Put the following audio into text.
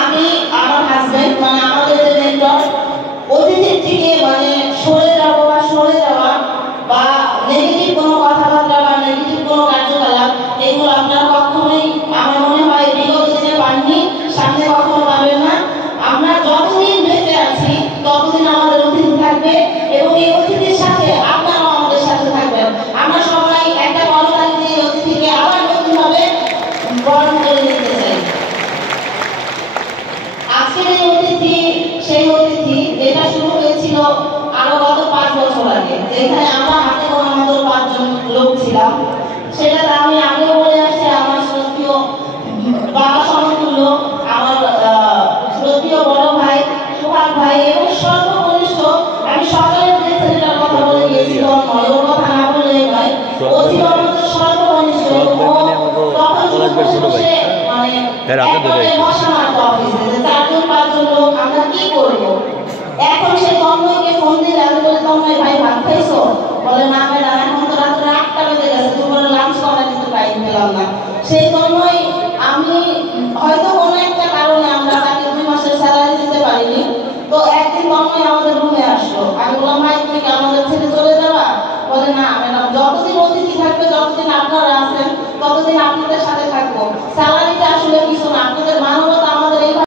আমি আমার হাজবেন্ড মানে আমাদের যে মেন্টর অতিথির থেকে মানে সরে যাবো বা সরে যাওয়া বা নেগেটিভ কোনো কথাবার্তা বা নেগেটিভ কোনো কার্যকলাপ এগুলো আপনারা কখনোই আমার মনে হয় বিগত দিনে পাননি, সামনে কখনো পাবেন না। আমরা যতদিন বেঁচে আছি ততদিন আমাদের অতিথি থাকবে এবং এই অতিথির সাথে আপনারাও আমাদের সাথে থাকবেন। আমরা সবাই একটা করতালি দিয়ে অতিথিকে আবার নতুনভাবে বরণ করে নিতে চাই। আজকের এই অতিথি সেই অতিথি যেটা শুরু হয়েছিল আরো গত 5 বছর আগে, যেখানে আমরা হাতে গোনা মাত্র 5 জন লোক ছিলাম। সেটা আমি আগেও বলে আসছি, আমার শ্রদ্ধেয় বাবা সমতুল্য আমার শ্রদ্ধেয় বড় ভাই সোহাগ ভাই এবং সর্বকনিষ্ঠ, আমি সকালের যে ছেলেটার কথা বলে গিয়েছি তন্ময়, ওর কথা না বললে নয়, ও ছিল আমাদের সর্বকনিষ্ঠ। মানে বসা মারতো অফিসে যে 4-5 জন লোক আমরা কি করবো। এখন সেই তন্ময়কে ফোন দিলে আমি বলি, তন্ময় ভাই ভাত খাইছো? বলে না ম্যাডাম, এখন তো রাত্রে 8টা বেজে গেছে, তোমার লাঞ্চ করার কিন্তু টাইম পেলাম না। সেই তন্ময় আমি হয়তো কোনো একটা কারণে আমরা তাকে 2 মাসের স্যালারি দিতে পারিনি, তো একদিন তন্ময় আমাদের রুমে আসলো। আমি বললাম ভাই তুমি কি আমাদের ছেড়ে